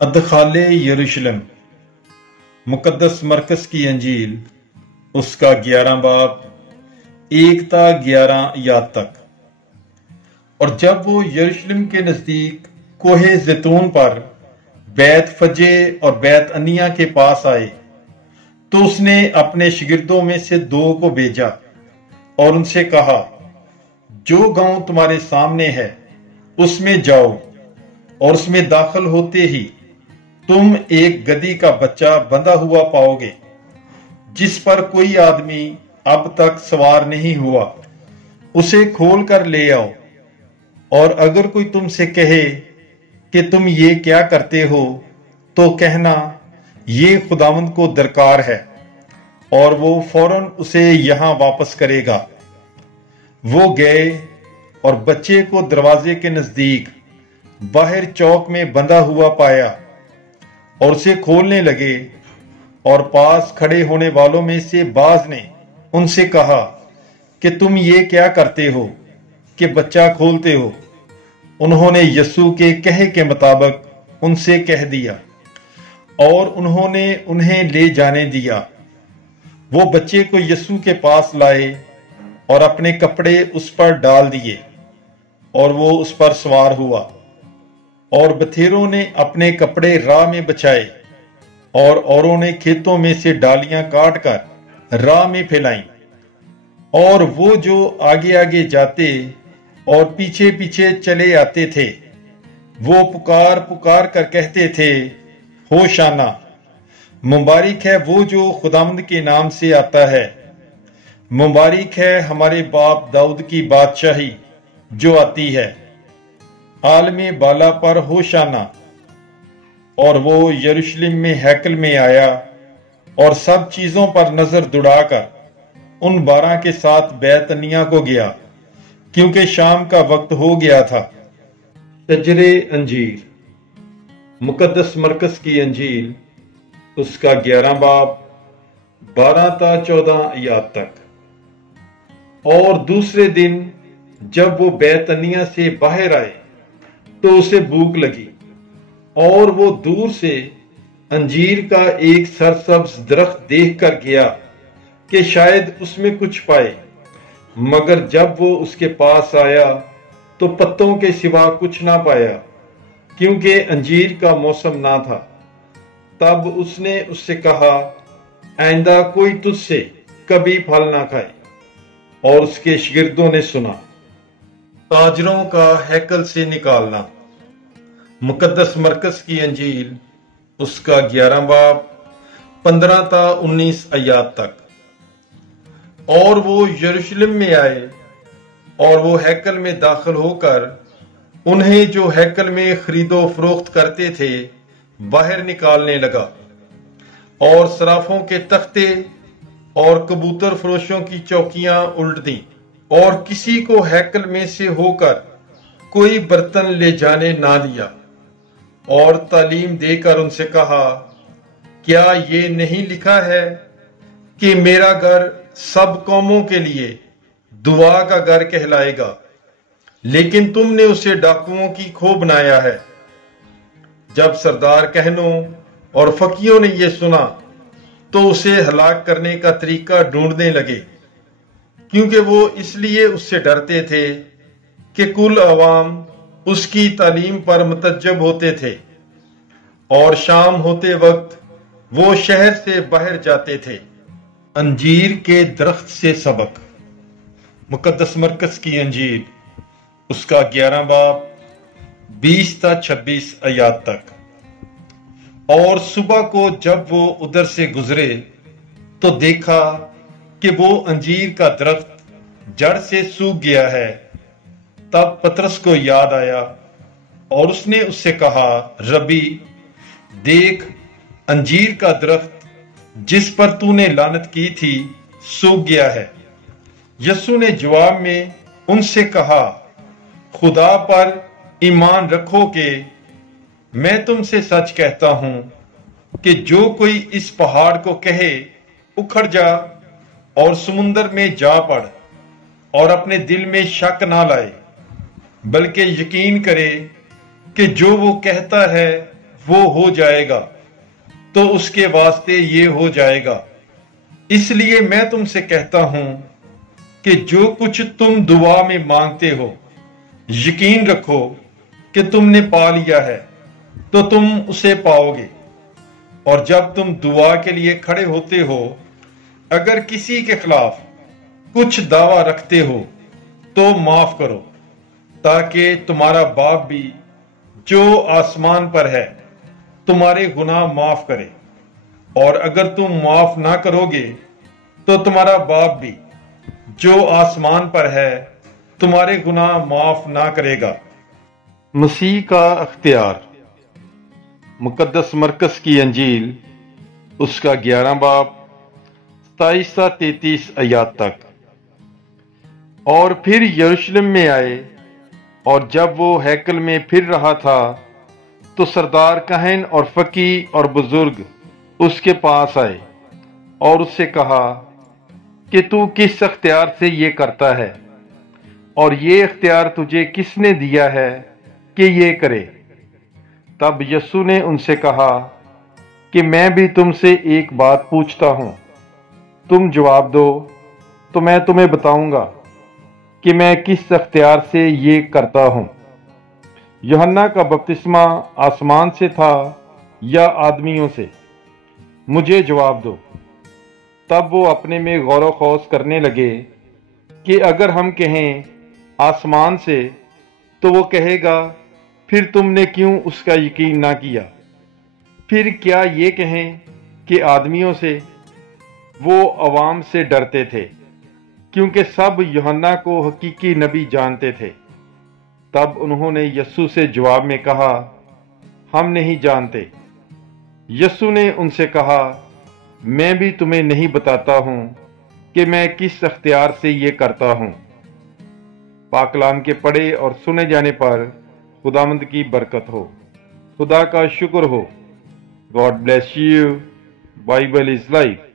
ادخال یروشلم مقدس مرکز کی انجیل اس کا 11 باب 1 تا 11 آیات تک۔ اور جب وہ یروشلم کے نزدیک کوہ زیتون پر بیت فجے اور بیت انیا کے پاس آئے تو اس نے اپنے شاگردوں میں سے 2 کو بھیجا اور ان سے کہا، جو گاؤں تمہارے سامنے ہے اس میں جاؤ، اور اس میں داخل ہوتے ہی تم ایک گدھی کا بچہ بندھا ہوا پاؤ گے جس پر کوئی آدمی اب تک سوار نہیں ہوا، اسے کھول کر لے آؤ۔ اور اگر کوئی تم سے کہے کہ تم یہ کیا کرتے ہو تو کہنا، یہ خداوند کو درکار ہے، اور وہ فوراً اسے یہاں واپس کرے گا۔ وہ گئے اور بچے کو دروازے کے نزدیک باہر چوک میں بندھا ہوا پایا اور اسے کھولنے لگے، اور پاس کھڑے ہونے والوں میں سے بعض نے ان سے کہا کہ تم یہ کیا کرتے ہو کہ بچہ کھولتے ہو؟ انہوں نے یسوع کے کہے کے مطابق ان سے کہہ دیا، اور انہوں نے انہیں لے جانے دیا۔ وہ بچے کو یسوع کے پاس لائے اور اپنے کپڑے اس پر ڈال دیے، اور وہ اس پر سوار ہوا۔ اور بتھیروں نے اپنے کپڑے راہ میں بچھائے، اور اوروں نے کھیتوں میں سے ڈالیاں کاٹ کر راہ میں پھیلائیں۔ اور وہ جو آگے آگے جاتے اور پیچھے پیچھے چلے آتے تھے، وہ پکار پکار کر کہتے تھے، ہوشانا، مبارک ہے وہ جو خداوند کے نام سے آتا ہے، مبارک ہے ہمارے باپ داؤد کی بادشاہی جو آتی ہے، عالم بالا پر ہوشانا۔ اور وہ یروشلم میں ہیکل میں آیا اور سب چیزوں پر نظر دوڑا کر ان 12 کے ساتھ بیت انیا کو گیا، کیونکہ شام کا وقت ہو گیا تھا۔ تجرِ انجیل مقدس مرکز کی انجیل اس کا 11 باب 12 تا 14 آیات تک۔ اور دوسرے دن جب وہ بیت انیا سے باہر آئے تو اسے بھوک لگی، اور وہ دور سے انجیر کا ایک سرسبز درخت دیکھ کر گیا کہ شاید اس میں کچھ پائے، مگر جب وہ اس کے پاس آیا تو پتوں کے سوا کچھ نہ پایا، کیونکہ انجیر کا موسم نہ تھا۔ تب اس نے اس سے کہا، آئندہ کوئی تجھ سے کبھی پھل نہ کھائے۔ اور اس کے شاگردوں نے سنا۔ تاجروں کا ہیکل سے نکالنا مقدس مرکز کی انجیل اس کا 11 باب 15 تا 19 آیات تک۔ اور وہ یروشلم میں آئے، اور وہ ہیکل میں داخل ہو کر انہیں جو ہیکل میں خرید و فروخت کرتے تھے باہر نکالنے لگا، اور صرافوں کے تختے اور کبوتر فروشوں کی چوکیاں الٹ دیں، اور کسی کو ہیکل میں سے ہو کر کوئی برتن لے جانے نہ دیا۔ اور تعلیم دے کر ان سے کہا، کیا یہ نہیں لکھا ہے کہ میرا گھر سب قوموں کے لیے دعا کا گھر کہلائے گا؟ لیکن تم نے اسے ڈاکوؤں کی کھو بنایا ہے۔ جب سردار کہنوں اور فقیوں نے یہ سنا تو اسے ہلاک کرنے کا طریقہ ڈھونڈنے لگے، کیونکہ وہ اس لیے اس سے ڈرتے تھے کہ کل عوام اس کی تعلیم پر متعجب ہوتے تھے۔ اور شام ہوتے وقت وہ شہر سے باہر جاتے تھے۔ انجیر کے درخت سے سبق مقدس مرکز کی انجیل اس کا 11 باب 20 تا 26 آیات تک۔ اور صبح کو جب وہ ادھر سے گزرے تو دیکھا کہ وہ انجیر کا درخت جڑ سے سوکھ گیا ہے۔ تب پترس کو یاد آیا اور اس نے اس سے کہا، ربی، دیکھ، انجیر کا درخت جس پر تو نے لعنت کی تھی سوکھ گیا ہے۔ یسوع نے جواب میں ان سے کہا، خدا پر ایمان رکھو کہ میں تم سے سچ کہتا ہوں کہ جو کوئی اس پہاڑ کو کہے اکھڑ جا اور سمندر میں جا پڑ، اور اپنے دل میں شک نہ لائے، بلکہ یقین کرے کہ جو وہ کہتا ہے وہ ہو جائے گا تو اس کے واسطے یہ ہو جائے گا۔ اس لیے میں تم سے کہتا ہوں کہ جو کچھ تم دعا میں مانگتے ہو یقین رکھو کہ تم نے پا لیا ہے تو تم اسے پاؤ گے۔ اور جب تم دعا کے لیے کھڑے ہوتے ہو اگر کسی کے خلاف کچھ دعویٰ رکھتے ہو تو معاف کرو، تاکہ تمہارا باپ بھی جو آسمان پر ہے تمہارے گناہ معاف کرے، اور اگر تم معاف نہ کرو گے تو تمہارا باپ بھی جو آسمان پر ہے تمہارے گناہ معاف نہ کرے گا۔ مسیح کا اختیار۔ مقدس مرکز کی انجیل اس کا 11 باب 27 سے 33 آیات تک۔ اور پھر یروشلم میں آئے، اور جب وہ ہیکل میں پھر رہا تھا تو سردار کہن اور فقیہ اور بزرگ اس کے پاس آئے اور اس سے کہا کہ تو کس اختیار سے یہ کرتا ہے، اور یہ اختیار تجھے کس نے دیا ہے کہ یہ کرے؟ تب یسوع نے ان سے کہا کہ میں بھی تم سے ایک بات پوچھتا ہوں، تم جواب دو تو میں تمہیں بتاؤں گا کہ میں کس اختیار سے یہ کرتا ہوں۔ یوحنا کا بپتسمہ آسمان سے تھا یا آدمیوں سے؟ مجھے جواب دو۔ تب وہ اپنے میں غور و خوض کرنے لگے کہ اگر ہم کہیں آسمان سے تو وہ کہے گا پھر تم نے کیوں اس کا یقین نہ کیا؟ پھر کیا یہ کہیں کہ آدمیوں سے؟ وہ عوام سے ڈرتے تھے کیونکہ سب یوحنا کو حقیقی نبی جانتے تھے۔ تب انہوں نے یسوع سے جواب میں کہا، ہم نہیں جانتے۔ یسوع نے ان سے کہا، میں بھی تمہیں نہیں بتاتا ہوں کہ میں کس اختیار سے یہ کرتا ہوں۔ پاک کلام کے پڑھے اور سنے جانے پر خداوند کی برکت ہو، خدا کا شکر ہو۔ God bless you. Bible is life.